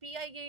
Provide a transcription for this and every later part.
PIA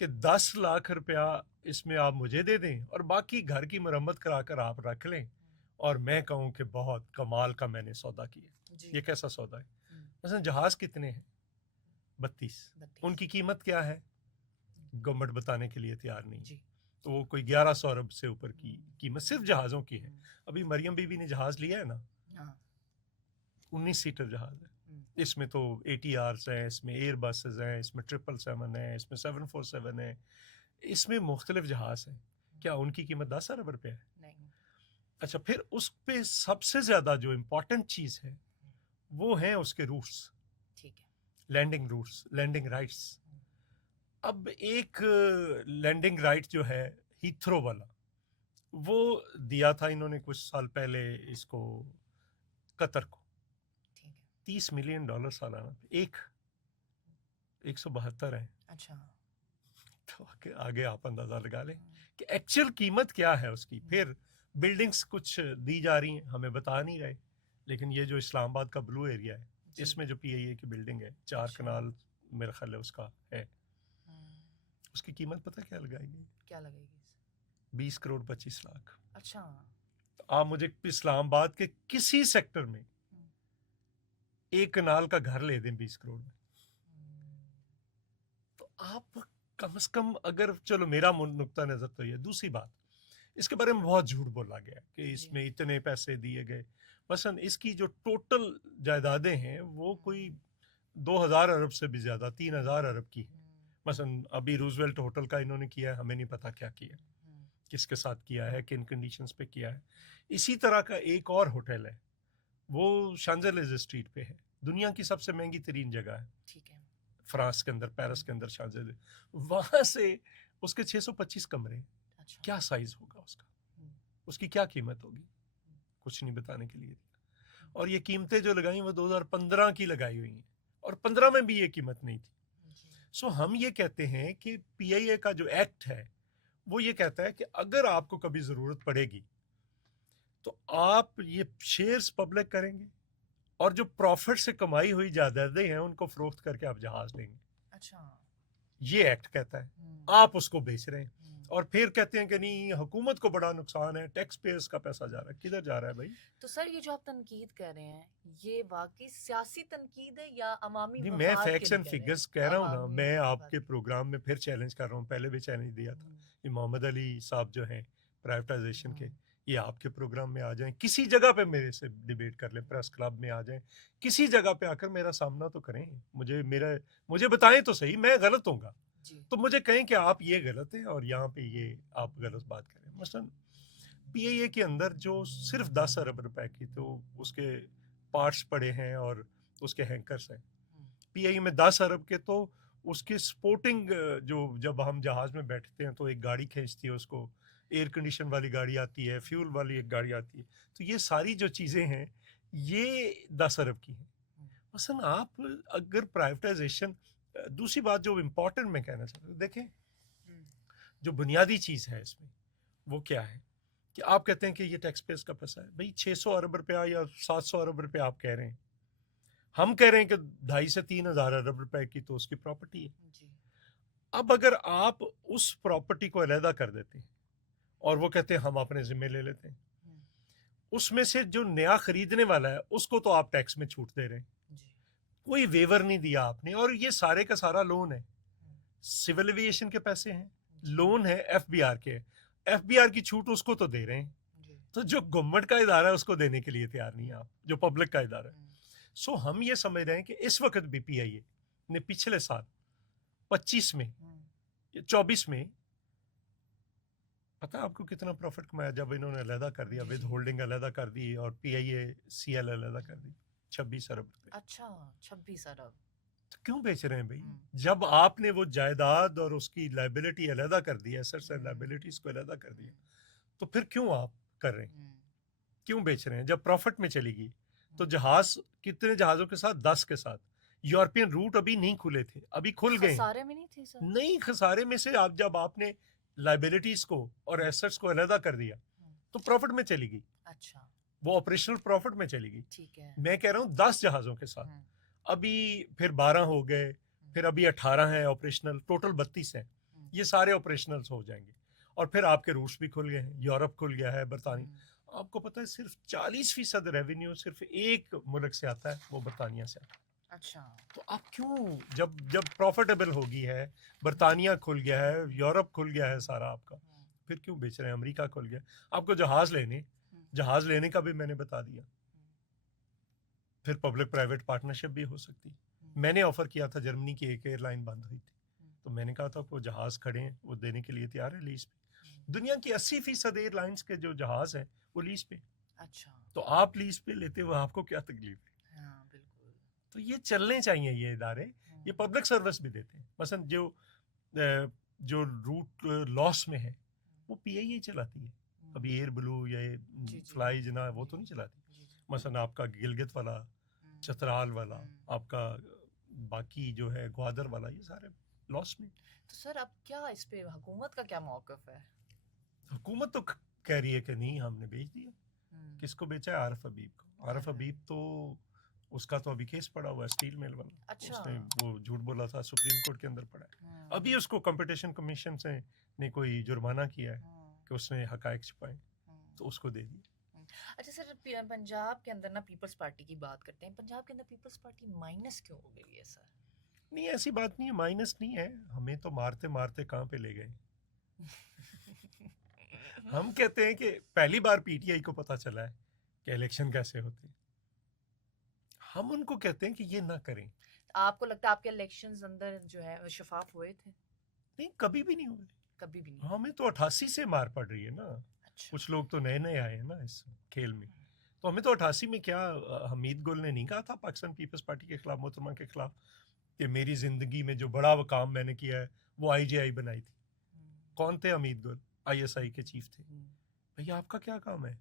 کہ 10 لاکھ روپیہ اس میں آپ مجھے دے دیں اور باقی گھر کی مرمت کرا کر آپ رکھ لیں اور میں کہوں کہ بہت کمال کا میں نے سودا کیا. یہ کیسا سودا ہے؟ مثلا جہاز کتنے ہیں؟ 32. ان کی قیمت کیا ہے؟ گورنمنٹ بتانے کے لیے تیار نہیں. تو وہ کوئی 1100 ارب سے اوپر کی قیمت صرف جہازوں کی ہے. ابھی مریم بی بی نے جہاز لیا ہے نا، 19 سیٹر جہاز ہے. اس میں تو ATRs ہیں، اس میں ایئر بسز ہیں، اس میں 777 ہیں، اس میں 747 ہیں، اس میں مختلف جہاز ہیں. کیا ان کی قیمت 10 ارب روپے ہے؟ نہیں. اچھا، پھر اس پہ سب سے زیادہ جو امپورٹنٹ چیز ہے وہ ہیں اس کے routes, landing routes, landing rights. اب ایک لینڈنگ رائٹ جو ہے ہیتھرو والا، وہ دیا تھا انہوں نے کچھ سال پہلے اس کو قطر کو، $30 ملین سالانہ. 172 ہیں. اچھا، تو آگے آپ اندازہ لگا لیں کہ ایکچوئل قیمت کیا ہے اس کی. پھر بلڈنگز کچھ دی جا رہی ہیں، ہمیں بتا نہیں رہے، لیکن یہ جو اسلام آباد کا بلو ایریا ہے اس میں جو PIA کی بلڈنگ ہے 4 کنال میرے خیال ہے اس کا ہے، اس کی قیمت پتہ کیا لگائے گی؟ کیا لگے گی؟ 20 کروڑ 25 لاکھ. اچھا، آپ مجھے اسلام آباد کے کسی سیکٹر میں 1 کنال کا گھر لے دیں 20 کروڑ میں، تو آپ کم از کم، اگر چلو میرا نقطہ نظر تو یہ. دوسری بات، اس کے بارے میں بہت جھوٹ بولا گیا کہ اس میں اتنے پیسے دیے گئے. مثلا اس کی جو ٹوٹل جائیدادیں ہیں وہ کوئی 2000 ارب سے بھی زیادہ، 3000 ارب کی. مثلا ابھی روزویلٹ ہوٹل کا انہوں نے کیا ہے، ہمیں نہیں پتا کیا کیا، کس کے ساتھ کیا ہے، کن کنڈیشنز پہ کیا ہے. اسی طرح کا ایک اور ہوٹل ہے، وہ شانزلیز اسٹریٹ پہ ہے، دنیا کی سب سے مہنگی ترین جگہ ہے. ٹھیک ہے، فرانس کے اندر، پیرس کے اندر شانزلیز. وہاں سے اس کے 625 کمرے ہیں. کیا سائز ہوگا اس کا؟ اس کی کیا قیمت ہوگی؟ کچھ نہیں بتانے کے لیے. اور یہ قیمتیں جو لگائیں وہ 2015 کی لگائی ہوئی ہیں، اور 15 میں بھی یہ قیمت نہیں تھی. سو ہم یہ کہتے ہیں کہ PIA کا جو ایکٹ ہے وہ یہ کہتا ہے کہ اگر آپ کو کبھی ضرورت پڑے گی تو آپ یہ شیئرز پبلک کریں گے، اور جو پروفٹ سے کمائی ہوئی جائیدادیں ہیں ان کو فروخت کر کے آپ جہاز لیں گے. اچھا، یہ ایکٹ کہتا ہے. آپ اس کو بیچ رہے ہیں اور پھر کہتے ہیں کہ نہیں حکومت کو بڑا نقصان ہے، ٹیکس پیئرز کا پیسہ جا رہا ہے. کدھر جا رہا ہے بھائی؟ تو سر یہ جو آپ تنقید کہہ رہے ہیں یہ واقعی سیاسی تنقید ہے یا عوامی نہیں، مفاد میں کے فیکٹس لیے اینڈ کہہ رہے ہیں؟ فگرز کہہ رہا ہوں نا. عوامی میں آپ مفاد. کے پروگرام میں پھر چیلنج کر رہا ہوں، پہلے بھی چیلنج دیا تھا. یہ محمد علی صاحب جو ہیں پرائیویٹائزیشن کے، یہ آپ کے پروگرام میں آ جائیں، کسی جگہ پہ میرے سے ڈیبیٹ کر لیں، پریس کلب میں آ جائیں، کسی جگہ پہ آ کر میرا سامنا تو کریں. مجھے بتائیں تو صحیح، میں غلط ہوں گا تو مجھے کہیں کہ آپ یہ غلط ہیں اور یہاں پہ یہ آپ غلط بات کریں. مثلا PIA کے اندر جو صرف 10 ارب روپے کی تو اس کے پارٹس پڑے ہیں اور اس کے ہینکرز ہیں. PIA میں 10 ارب کے تو اس کی سپورٹنگ، جو جب ہم جہاز میں بیٹھتے ہیں تو ایک گاڑی کھینچتی ہے اس کو، ایئر کنڈیشن والی گاڑی آتی ہے، فیول والی ایک گاڑی آتی ہے. تو یہ ساری جو چیزیں ہیں یہ 10 ارب کی ہیں. مثلا آپ اگر پرائیویٹائزیشن، دوسری بات جو امپورٹنٹ میں کہنا چاہتا ہوں، دیکھیں جو بنیادی چیز ہے اس میں وہ کیا ہے کہ آپ کہتے ہیں کہ یہ ٹیکس پیئرز کا پیسہ ہے. بھئی 600 ارب روپیہ یا 700 ارب روپیہ آپ کہہ رہے ہیں، ہم کہہ رہے ہیں کہ 2.5 سے 3 ہزار ارب روپے کی تو اس کی پراپرٹی ہے. اب اگر آپ اس پراپرٹی کو علیحدہ کر دیتے ہیں اور وہ کہتے ہیں ہم اپنے ذمہ لے لیتے ہیں، اس میں سے جو نیا خریدنے والا ہے اس کو تو آپ ٹیکس میں چھوٹ دے رہے ہیں، کوئی ویور نہیں دیا آپ نے. اور یہ سارے کا سارا لون ہے، سول ایویشن کے پیسے ہیں، لون ہے FBR کے، FBR کی چھوٹ اس کو تو دے رہے ہیں. تو جو گورنمنٹ کا ادارہ ہے اس کو دینے کے لیے تیار نہیں آپ، جو پبلک کا ادارہ ہے. سو ہم یہ سمجھ رہے ہیں کہ اس وقت بھی PIA نے پچھلے سال 25 میں 24 میں پتہ آپ کو کتنا پروفٹ کمایا جب انہوں نے علیحدہ کر دیا، ود ہولڈنگ علیحدہ کر دی اور PIA CL علیحدہ کر دی. 26 ارب روپے. اچھا 26 ارب. تو کیوں بیچ رہے ہیں بھائی؟ جب آپ نے وہ جائیداد اور اس کی لائبلٹی علیحدہ کر دی، ایسٹس اینڈ لائبلٹیز کو علیحدہ کر دیا، تو پھر کیوں آپ کر رہے ہیں؟ کیوں بیچ رہے ہیں؟ جب پروفٹ میں چلی گئی تو جہاز کتنے جہازوں کے ساتھ؟ 10 کے ساتھ. یورپین روٹ ابھی نہیں کھلے تھے، ابھی کھل گئے. خسارے میں نہیں تھے سر؟ نہیں، خسارے میں سے جب آپ نے لائبلٹیز کو اور ایسٹس کو علیحدہ کر دیا تو پروفٹ میں چلی گئی. اچھا، وہ آپریشنل پروفٹ میں چلی گئی. ٹھیک ہے، میں کہہ رہا ہوں 10 جہازوں کے ساتھ، ابھی پھر 12 ہو گئے، پھر ابھی 18 ہیں آپریشنل، ٹوٹل 32 ہیں. یہ سارے آپریشنلز ہو جائیں گے. اور پھر آپ کے روس بھی کھل گئے ہیں, یورپ کھل گیا ہے, برطانیہ. آپ کو پتہ ہے صرف 40% ریونیو صرف ایک ملک سے آتا ہے, وہ برطانیہ سے آتا ہے. اچھا. تو آپ کیوں جب پروفیٹیبل ہو گئی ہے, برطانیہ کھل گیا ہے, یورپ کھل گیا ہے سارا آپ کا, پھر کیوں بیچ رہے ہیں؟ امریکہ کھل گیا. آپ کو جہاز لینے کا بھی میں نے بتا دیا. پھر پبلک پرائیویٹ پارٹنرشپ بھی ہو سکتی. میں نے آفر کیا تھا, جرمنی کی ایک ایئر لائن بند ہوئی تھی, تو میں نے کہا تھا کہ وہ جہاز کھڑے ہیں, وہ دینے کے لیے تیار ہے لیز پہ. دنیا کی 80% ایئر لائنس کے جو جہاز ہیں وہ لیز پہ. اچھا. تو آپ لیز پہ لیتے ہو, آپ کو کیا تکلیف ہے؟ ہاں بالکل. تو یہ چلنے چاہیے یہ ادارے, یہ پبلک سروس بھی دیتے ہیں. مثلا جو روٹ لاس میں ہے وہ پی آئی اے چلاتی ہے. ابھی ایئر بلو یا فلائی جنا وہ تو نہیں چلاتی. مثلا آپ کا گلگت والا, چترال والا, آپ کا باقی جو ہے گوادر والا, یہ سارے لاس میں. تو سر اب کیا اس پہ حکومت کا کیا موقف ہے؟ حکومت تو کہہ رہی ہے کہ نہیں, ہم نے بیچ دیا. کس کو بیچا ہے؟ عارف حبیب کو. عارف حبیب تو اس کا تو ابھی کیس پڑا ہوا ہے, اسٹیل مل والا. اچھا. اس نے وہ جھوٹ بولا تھا, سپریم کورٹ کے اندر پڑا ہے. ابھی اس کو کمپٹیشن کمیشن سے نے کوئی جرمانہ کیا ہے کہ اس نے حقائق چھپائے, تو اس کو دے دیا. اچھا سر, پنجاب کے اندر نا پیپلز پارٹی کی بات کرتے ہیں, پنجاب کے اندر پیپلز پارٹی مائنس کیوں ہو گئی ہے سر؟ نہیں, ایسی بات نہیں ہے, مائنس نہیں ہے. ہمیں تو مارتے مارتے کہاں پہ لے گئے. ہم کہتے ہیں کہ پہلی بار پی ٹی آئی کو پتا چلا ہے کہ الیکشن کیسے ہوتے ہیں. ہم ان کو کہتے ہیں کہ یہ نہ کریں. آپ کو لگتا ہے آپ کے الیکشنز اندر جو ہے شفاف ہوئے تھے؟ نہیں, کبھی بھی نہیں ہوئے. کبھی بھی نہیں. ہمیں تو 88 سے مار پڑ رہی ہے نا. کچھ لوگ تو نئے نئے آئے ہیں نا اس کھیل میں. تو ہمیں تو 88 میں کیا, حمید گل نے نہیں کہا تھا پاکستان پیپلز پارٹی کے خلاف, محترمہ کے خلاف, کہ میری زندگی میں جو بڑا کام میں نے کیا ہے وہ آئی جے آئی بنائی تھی. کون تھے حمید گل؟ آئی ایس آئی کے چیف تھے. بھئی آپ کا کیا کام ہے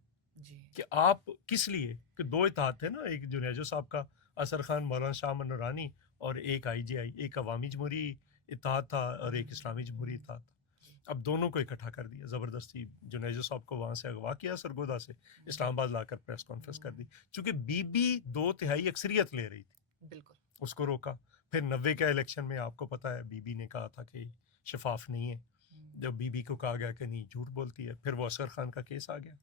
کہ آپ کس لیے, کہ دو اتحاد تھے نا, ایک جنیجو صاحب کا, اثر خان, مولانا شاہ منورانی, اور ایک آئی جے آئی, ایک عوامی جمہوری اتحاد تھا اور ایک اسلامی جمہوری اتحاد تھا. اب دونوں کو اکٹھا کر دیا زبردستی. جنیجو صاحب کو وہاں سے اغوا کیا سرگودا سے, اسلام آباد لا کر پریس کانفرنس کر دی. چونکہ بی بی 2/3 اکثریت لے رہی تھی, بالکل اس کو روکا. پھر 90 کے الیکشن میں آپ کو پتہ ہے بی بی نے کہا تھا کہ شفاف نہیں ہے. جب بی بی کو کہا گیا کہ نہیں جھوٹ بولتی ہے, پھر وہ اثر خان کا کیس آ گیا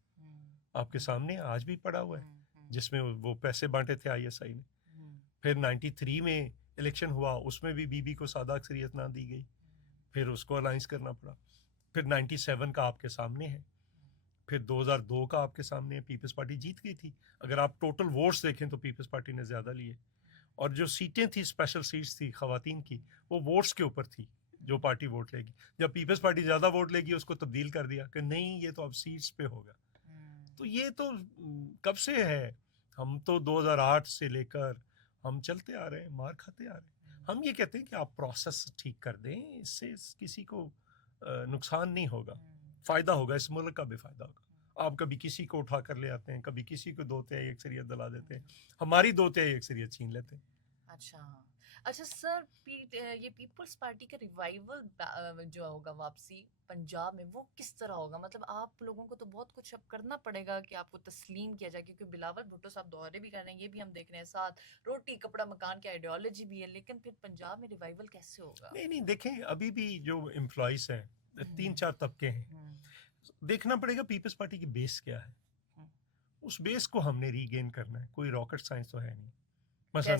آپ کے سامنے, آج بھی پڑا ہوا ہے, جس میں وہ پیسے بانٹے تھے آئی ایس آئی نے. پھر 93 میں الیکشن ہوا, اس میں بھی بی بی کو سادہ اکثریت نہ دی گئی, پھر اس کو الائنس کرنا پڑا. پھر 97 کا آپ کے سامنے ہے, پھر 2002 کا آپ کے سامنے ہے. پیپلز پارٹی جیت گئی تھی. اگر آپ ٹوٹل ووٹس دیکھیں تو پیپلز پارٹی نے زیادہ لیے, اور جو سیٹیں تھی اسپیشل سیٹس تھی خواتین کی, وہ ووٹس کے اوپر تھی, جو پارٹی ووٹ لے گی. جب پیپلز پارٹی زیادہ ووٹ لے گی اس کو تبدیل کر دیا کہ نہیں یہ تو اب سیٹس پہ ہوگا. تو یہ تو کب سے ہے, ہم تو 2008 سے لے کر ہم چلتے آ رہے ہیں, مار کھاتے آ رہے ہیں. ہم یہ کہتے ہیں کہ آپ پروسیس ٹھیک کر دیں, اس سے کسی کو نقصان نہیں ہوگا, فائدہ ہوگا, اس ملک کا بھی فائدہ ہوگا. آپ کبھی کسی کو اٹھا کر لے آتے ہیں, کبھی کسی کو 2/3 اکثریت دلا دیتے ہیں, ہماری 2/3 اکثریت چھین لیتے ہیں. اچھا سر, یہ پیپلز پارٹی کا ریوائیول جو ہوگا واپسی پنجاب میں, وہ کس طرح ہوگا؟ مطلب آپ لوگوں کو تو بہت کچھ اب کرنا پڑے گا کہ آپ کو تسلیم کیا جائے, کیونکہ بلاول بھٹو صاحب دورے بھی کر رہے ہیں, یہ بھی ہم دیکھ رہے ہیں, ساتھ روٹی کپڑا مکان کی آئیڈیالوجی بھی ہے, لیکن پھر پنجاب میں ریوائیول کیسے ہوگا؟ نہیں دیکھیں, ابھی بھی جو امپلائیز ہیں 3-4 طبقے ہیں, دیکھنا پڑے گا پیپلز پارٹی کی بیس کیا ہے. اس بیس کو ہم نے ری گین کرنا ہے, کوئی راکٹ سائنس تو ہے نہیں. مثلا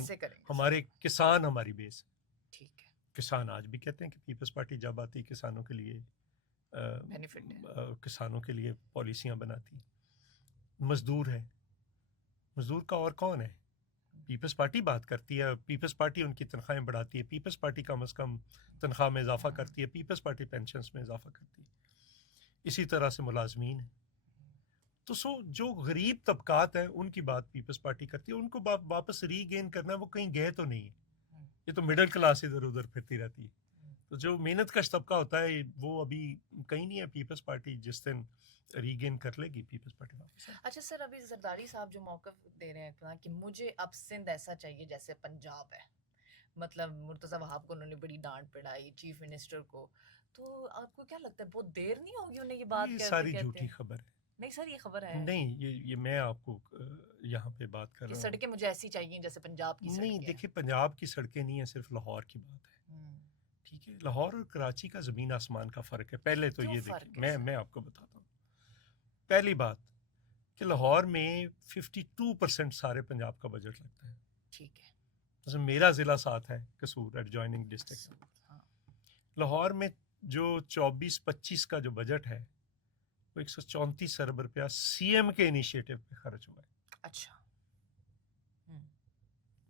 ہمارے کسان ہماری بیس ہے. ٹھیک ہے, کسان آج بھی کہتے ہیں کہ پیپلز پارٹی جب آتی کسانوں کے لیے کسانوں کے لیے پالیسیاں بناتی. مزدور ہے, مزدور کا اور کون ہے؟ پیپلز پارٹی بات کرتی ہے, پیپلز پارٹی ان کی تنخواہیں بڑھاتی ہے, پیپلز پارٹی کم از کم تنخواہ میں اضافہ کرتی ہے, پیپلز پارٹی پینشنز میں اضافہ کرتی ہے. اسی طرح سے ملازمین ہیں. تو جو غریب طبقات ہیں ان کی بات پیپلز پارٹی کرتی ہے, ان کو واپس ری گین کرنا ہے. وہ کہیں گئے تو نہیں, یہ تو مڈل کلاس ادھر ادھر پھرتی رہتی ہے. تو جو محنت کش طبقہ ہوتا ہے وہ ابھی کہیں نہیں ہے. پیپلز پارٹی جس دن ری گین کر لے گی پیپلز پارٹی واپس. اچھا سر, ابھی زرداری صاحب جو موقف دے رہے ہیں کہ مجھے اب سندھ ایسا چاہیے جیسے پنجاب ہے, مطلب مرتضیٰ وہاب کو انہوں نے بڑی ڈانٹ پڑھائی, چیف منسٹر کو, تو آپ کو کیا لگتا ہے بہت دیر نہیں ہوگی انہیں یہ بات کہتے؟ یہ ساری جھوٹی خبر ہے. نہیں سر, یہ خبر ہے. نہیں, یہ میں آپ کو یہاں پہ بات کر رہا ہوں, سڑکیں مجھے ایسی چاہیے جیسے پنجاب کی سڑکیں. نہیں دیکھیں, پنجاب کی سڑکیں نہیں ہیں, صرف لاہور کی بات ہے. ٹھیک ہے، لاہور اور کراچی کا زمین آسمان کا فرق ہے. پہلے تو کیوں یہ فرق دیکھیں، ہے سر؟ میں آپ کو بتاتا ہوں. پہلی بات کہ لاہور میں 52% سارے پنجاب کا بجٹ لگتا ہے. ٹھیک ہے. جیسے میرا ضلع ساتھ ہے قصور ایڈجوائننگ ڈسٹرکٹ. ہاں. لاہور میں جو 24-25 کا جو بجٹ ہے وہ 134 ارب روپیہ سی ایم کے انیشیٹو پہ خرچ ہوا ہے. اچھا.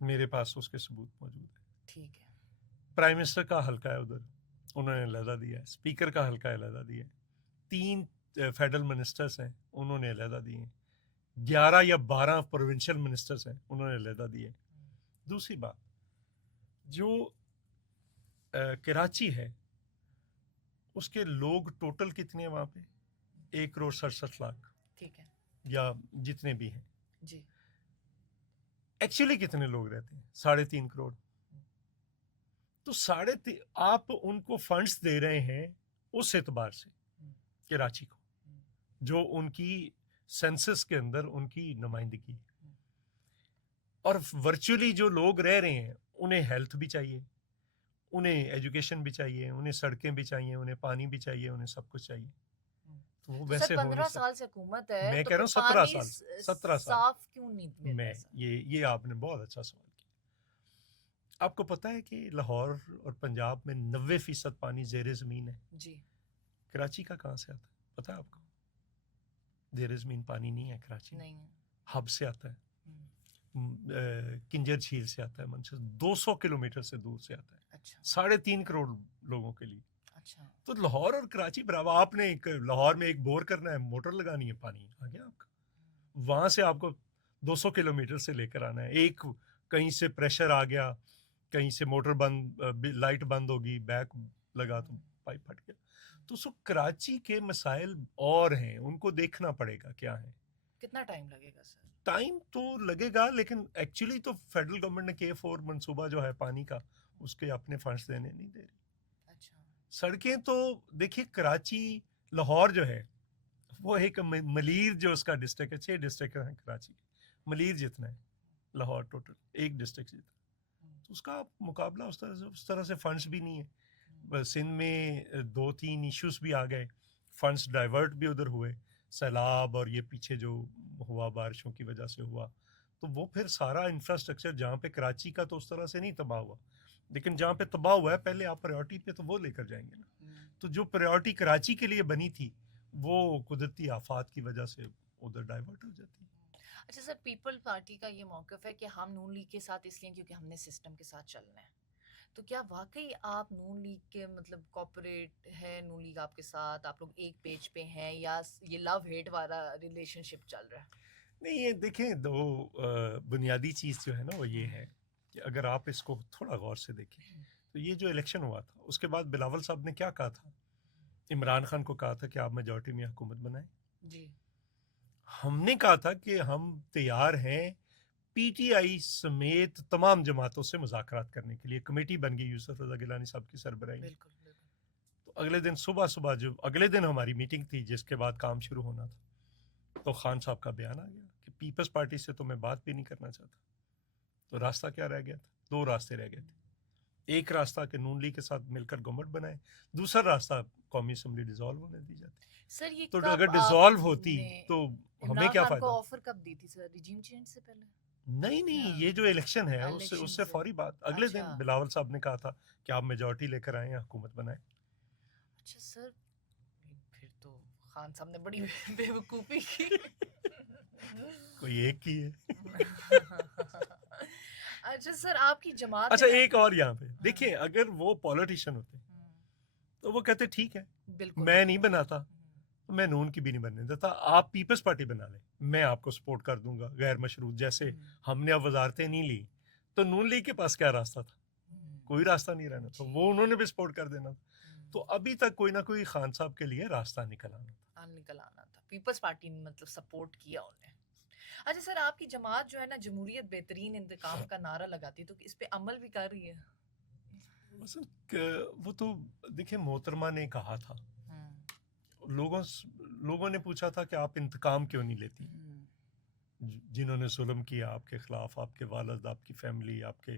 میرے پاس اس کے ثبوت موجود ہے. ٹھیک ہے. پرائم منسٹر کا حلقہ ہے ادھر، انہوں نے علیحدہ دیا ہے. اسپیکر کا حلقہ علیحدہ دیا ہے. 3 فیڈرل منسٹرز ہیں، انہوں نے علیحدہ دیے ہیں. 11 یا 12 پروونشل منسٹرز ہیں، انہوں نے علیحدہ دیے. دوسری بات، جو کراچی ہے اس کے لوگ ٹوٹل کتنے ہیں وہاں پہ؟ 1,67,00,000 ٹھیک ہے. یا جتنے بھی ہیں. جی. ایکچولی کتنے لوگ رہتے ہیں؟ 3.5 کروڑ. تو آپ ان کو فنڈز دے رہے ہیں اس اعتبار سے کراچی کو، جو ان کی سینسس کے اندر ان کی نمائندگی ہے. اور ورچولی جو لوگ رہ رہے ہیں انہیں ہیلتھ بھی چاہیے، انہیں ایجوکیشن بھی چاہیے، انہیں سڑکیں بھی چاہیے، انہیں پانی بھی چاہیے، انہیں سب کچھ چاہیے. تو وہ تو ویسے سر 15 سال سے حکومت ہے، میں تو کہہ رہا پھر ہوں 17 پانی سال 17 سال صاف کیوں نہیں مل میں رہا سر؟ یہ آپ نے بہت اچھا سوال کیا. آپ کو پتہ ہے کہ لاہور اور پنجاب میں 90% پانی زیر زمین ہے. جی. کراچی کا کہاں سے آتا ہے پتہ ہے آپ کو؟ زیر زمین پانی نہیں ہے کراچی میں. نہیں. ہب سے آتا ہے، کنجر جھیل سے آتا ہے، منشا 200 کلومیٹر سے دور سے آتا ہے. اچھا. 3.5 کروڑ لوگوں کے لیے. اچھا. تو لاہور اور کراچی برابر. آپ نے لاہور میں ایک بور کرنا ہے، موٹر لگانی ہے، پانی آ گیا آپ کا. وہاں سے آپ کو 200 کلومیٹر سے لے کر آنا ہے. ایک کہیں سے پریشر آ گیا، کہیں سے موٹر بند، لائٹ بند ہوگی، بیک لگا تو پائپ پھٹ گیا. تو کراچی کے مسائل اور ہیں، ان کو دیکھنا پڑے گا کیا ہے. کتنا ٹائم لگے گا سر؟ ٹائم تو لگے گا، لیکن ایکچولی تو فیڈرل گورنمنٹ نے K4 منصوبہ جو ہے پانی کا، اس کے اپنے فنڈز دینے نہیں دے رہی. اچھا. سڑکیں تو دیکھیے، کراچی لاہور جو ہے وہ ایک ملیر جو اس کا ڈسٹرکٹ ہے، 6 ڈسٹرکٹ ہیں کراچی کے، ملیر جتنا ہے لاہور ٹوٹل ایک ڈسٹرکٹ جتنا. تو اس کا مقابلہ اس طرح سے فنڈز بھی نہیں ہے. سندھ میں 2-3 ایشوز بھی آ گئے، فنڈز ڈائیورٹ بھی ادھر ہوئے، سیلاب اور یہ پیچھے جو ہوا بارشوں کی وجہ سے ہوا. تو وہ پھر سارا انفراسٹرکچر جہاں پہ کراچی کا تو اس طرح سے نہیں تباہ ہوا، لیکن جہاں پہ تباہ ہوا ہے پہلے آپ پریورٹی پہ تو وہ لے کر جائیں گے نا. تو جو پریورٹی کراچی کے لیے بنی تھی وہ قدرتی آفات کی وجہ سے ادھر ڈائیورٹ ہو جاتی ہے. اچھا سر، پیپل پارٹی کا یہ موقف ہے کہ ہم نون لیگ کے ساتھ اس لیے کیونکہ ہم نے سسٹم کے ساتھ چلنا ہے. تو کیا واقعی آپ نون لیگ کے مطلب کوپریٹ ہے، نون لیگ آپ کے ساتھ، آپ لوگ ایک پیج پہ ہیں، یا یہ لو ہیٹ والا ریلیشن شپ چل رہا ہے؟ نہیں، یہ دیکھیں، دو بنیادی چیز جو ہے نا وہ یہ ہے کہ اگر آپ اس کو تھوڑا غور سے دیکھیں تو یہ جو الیکشن ہوا تھا اس کے بعد بلاول صاحب نے کیا کہا تھا؟ عمران خان کو کہا تھا کہ آپ میجورٹی میں حکومت بنائیں. جی. ہم نے کہا تھا کہ ہم تیار ہیں پی ٹی آئی سمیت تمام جماعتوں سے مذاکرات کرنے کے لیے. کمیٹی بن گئی یوسف رضا گیلانی صاحب کی سربراہی میں. بالکل بالکل. تو اگلے دن صبح جو اگلے دن ہماری میٹنگ تھی جس کے بعد کام شروع ہونا تھا، تو خان صاحب کا بیان آ گیا کہ پیپلز پارٹی سے تو میں بات بھی نہیں کرنا چاہتا. تو راستہ کیا رہ گیا تھا؟ 2 راستے رہ گئے تھے. ایک راستہ کہ نون لیگ کے ساتھ مل کر گورنمنٹ بنائے، دوسرا راستہ قومی اسمبلی ڈیزالو ہونے دی جاتی. سر یہ تو کب اگر آپ ڈیزالو ہوتی نے تو ہمیں عمران کیا خان فائدہ؟ کو آفر کب دی تھی سر؟ ریجیم چینج سے پہلے؟ نہیں، یہ جو الیکشن ہے اس سے فوری بعد اگلے دن بلاول صاحب نے کہا تھا کہ آپ میجورٹی لے کر آئیں، حکومت بنائیں. اچھا سر، پھر تو خان صاحب نے بڑی بے وقوفی کی. کوئی ایک کی ہے. اچھا سر، آپ کی جماعت اچھا ایک اور یہاں پہ دیکھیں، اگر وہ پولیٹیشین ہوتے تو وہ کہتے ٹھیک ہے میں نہیں بناتا، میں نون کی بھی نہیں بننے دیتا، آپ پیپلز پارٹی بنا لیں، میں آپ کو سپورٹ کر دوں گا غیر مشروط. جیسے ہم نے اب وزارتیں نہیں لی تو نون لیگ کے پاس کیا راستہ تھا؟ کوئی راستہ نہیں رہنا تھا، وہ انہوں نے بھی سپورٹ کر دینا تھا. تو ابھی تک کوئی نہ کوئی خان صاحب کے لیے راستہ نکل آنا تھا. پیپلز پارٹی نے مطلب سپورٹ کیا انہیں. اچھا سر، آپ کی جماعت جو ہے نا جمہوریت بہترین انتقام کا نعرہ لگاتی، تو اس پہ عمل بھی کر رہی ہے؟ وہ تو دیکھیں محترمہ نے کہا تھا، لوگوں نے پوچھا تھا کہ آپ انتقام کیوں نہیں لیتی، جنہوں نے ظلم کیا آپ کے خلاف، آپ کے والد، آپ کی فیملی، آپ کے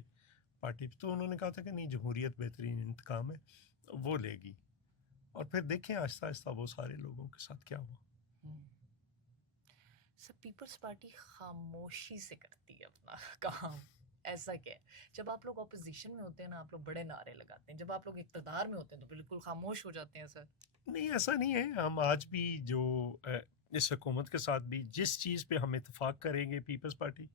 پارٹی، تو انہوں نے کہا تھا کہ نہیں جمہوریت بہترین انتقام ہے، وہ لے گی، اور پھر دیکھیں آہستہ آہستہ وہ سارے لوگوں کے ساتھ کیا ہوا۔ سر پیپلز پارٹی خاموشی سے کرتی ہے اپنا کام، ایسا کیا ہے؟ جب آپ لوگ اپوزیشن میں ہوتے ہیں نا آپ لوگ بڑے نعرے لگاتے ہیں، جب آپ لوگ اقتدار میں ہوتے ہیں تو بالکل خاموش ہو جاتے ہیں سر۔ نہیں ایسا نہیں ہے، ہم آج بھی جو اس حکومت کے ساتھ بھی جس چیز پہ ہم اتفاق کریں گے پیپلز پارٹی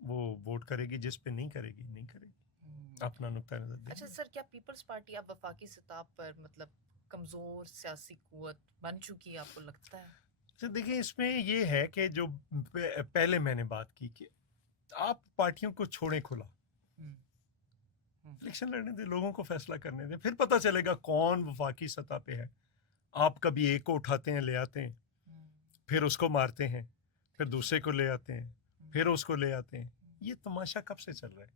وہ ووٹ کرے گی، جس پہ نہیں کرے گی نہیں کرے گی، اپنا نقطہ نظر دے اچھا گی۔ سر، کیا پیپلز پارٹی اب وفاقی سطح پر مطلب کمزور سیاسی قوت بن چکی ہے، آپ کو لگتا ہے؟ اچھا دیکھیں اس میں یہ ہے کہ جو پہلے میں نے بات کی کہ آپ پارٹیوں کو چھوڑیں کھلا، الیکشن لڑنے دیں، لوگوں کو فیصلہ کرنے دیں، پھر پتہ چلے گا کون وفاقی سطح پہ ہے۔ آپ کبھی ایک کو اٹھاتے ہیں لے آتے ہیں، پھر اس کو مارتے ہیں، پھر دوسرے کو لے آتے ہیں، پھر اس کو لے آتے ہیں، یہ تماشا کب سے چل رہا ہے؟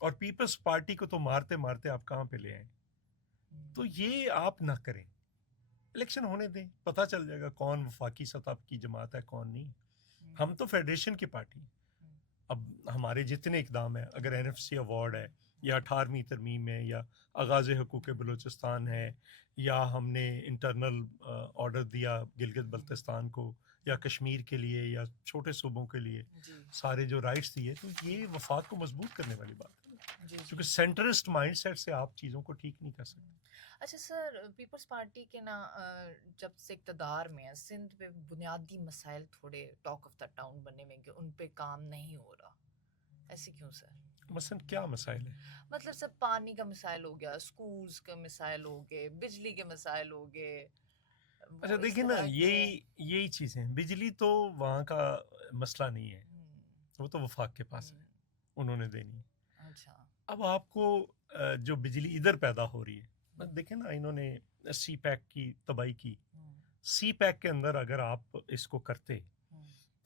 اور پیپلز پارٹی کو تو مارتے مارتے آپ کہاں پہ لے آئیں؟ تو یہ آپ نہ کریں، الیکشن ہونے دیں، پتہ چل جائے گا کون وفاقی سطح کی جماعت ہے کون نہیں۔ ہم تو فیڈریشن کی پارٹی ہیں، اب ہمارے جتنے اقدام ہیں، اگر این ایف سی ایوارڈ ہے یا 18ویں ترمیم ہے یا آغاز حقوق بلوچستان ہے یا ہم نے انٹرنل آرڈر دیا گلگت بلتستان کو یا کشمیر کے لیے یا چھوٹے صوبوں کے لیے سارے جو رائٹس دیے، تو یہ وفاق کو مضبوط کرنے والی بات ہے، کیونکہ سینٹرسٹ مائنڈ سیٹ سے آپ چیزوں کو ٹھیک نہیں کر سکتے۔ اچھا سر، پیپلز پارٹی کے نا جب سے اقتدار میں ہے سندھ پہ بنیادی مسائل تھوڑے ٹاک آف دا ٹاؤن بنے ہوئے کہ ان پہ کام نہیں ہو رہا، ایسے کیوں سر؟ مثلا کیا مسائل ہیں؟ مطلب سب پانی کا مسائل ہو گیا، سکولز کا مسائل ہو گئے، بجلی کے مسائل ہو گئے، اچھا دیکھیں نا یہی چیزیں، بجلی تو وہاں کا مسئلہ نہیں ہے، وہ تو وفاق کے پاس ہے، انہوں نے دینی ہے۔ اچھا اب آپ کو جو بجلی ادھر پیدا ہو رہی ہے، دیکھیں نا انہوں نے سی پیک کی تباہی کی، سی پیک کے اندر اگر آپ اس کو کرتے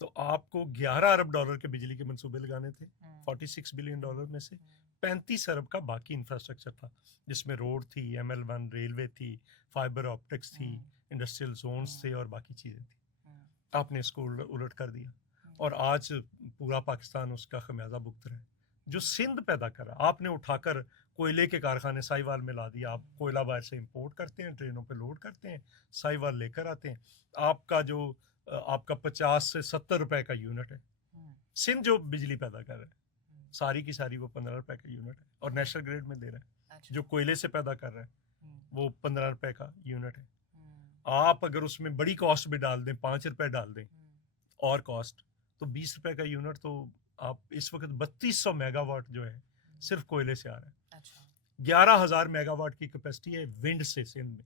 تو آپ کو $11 ارب کے بجلی کے منصوبے لگانے تھے، $46 بلین میں سے 35 ارب کا باقی انفراسٹرکچر تھا، جس میں روڈ تھی، ML1 ریلوے تھی، فائبر آپٹکس تھی، انڈسٹریل زونز تھے اور باقی چیزیں تھیں۔ آپ نے اس کو الٹ کر دیا اور آج پورا پاکستان اس کا خمیازہ بھگت رہا ہے۔ جو سندھ پیدا کرا آپ نے اٹھا کر کوئلے کے کارخانے سائی وال میں لا دیا، آپ کوئلہ باہر سے امپورٹ کرتے ہیں، ٹرینوں پہ لوڈ کرتے ہیں، سائی وال لے کر آتے ہیں، آپ کا جو آپ کا 50 سے 70 روپے کا یونٹ ہے، سندھ جو بجلی پیدا کر رہا ہے ساری کی ساری وہ 15 روپے کا یونٹ ہے اور نیشنل گریڈ میں دے رہا ہے، جو کوئلے سے پیدا کر رہا ہے وہ 15 روپے کا یونٹ ہے۔ آپ اگر اس میں بڑی کاسٹ بھی ڈال دیں، 5 روپے ڈال دیں اور کاسٹ، تو 20 روپے کا یونٹ، تو آپ اس وقت 3200 میگا واٹ جو ہے صرف کوئلے سے آ رہا ہے۔ 11,000 میگا واٹ کی کیپیسٹی ہے ونڈ سے سندھ میں،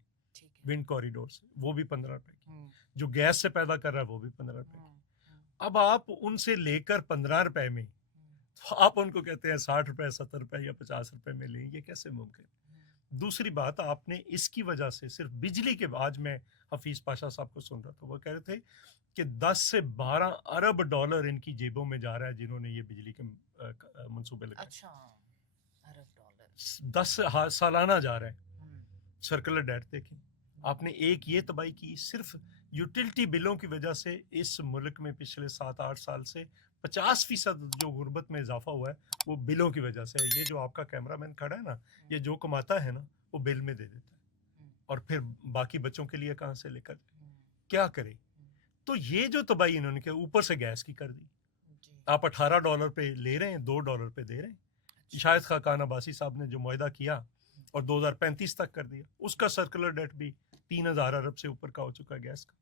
ونڈ کوریڈور سے، وہ بھی 15 روپے کی، جو گیس سے پیدا کر رہا ہے وہ بھی 15 روپے کی۔ اب آپ ان سے لے کر 15 روپے میں، تو آپ ان کو کہتے ہیں 60 روپے 70 روپے یا 50 روپے میں لیں، یہ کیسے ممکن؟ دوسری بات، آپ نے اس کی وجہ سے صرف بجلی کے، آج میں حفیظ پاشا صاحب کو سن رہا تھا، وہ کہہ رہے تھے کہ 10 سے 12 ارب ڈالر ان کی جیبوں میں جا رہا ہے جنہوں نے یہ بجلی کے منصوبے لگائے۔ اچھا، ارب ڈالر 10 سالانہ جا رہا ہے۔ سرکلر ڈیٹ دیکھیں، آپ نے ایک یہ تباہی کی، صرف یوٹیلٹی بلوں کی وجہ سے اس ملک میں پچھلے 7-8 سال سے 50% جو غربت میں اضافہ ہوا ہے وہ بلوں کی وجہ سے ہے۔ یہ جو آپ کا کیمرہ مین کھڑا ہے نا، یہ جو کماتا ہے نا وہ بل میں دے دیتا ہے، اور پھر باقی بچوں کے لیے کہاں سے لے کر کیا کرے؟ تو یہ جو تباہی انہوں نے کیا، اوپر سے گیس کی کر دی، آپ $18 پہ لے رہے ہیں، $2 پہ دے رہے ہیں۔ شاید خاقان عباسی صاحب نے جو معاہدہ کیا اور 2035 تک کر دیا، اس کا سرکلر ڈیٹ بھی 3,000 ارب سے اوپر کا ہو چکا ہے گیس کا۔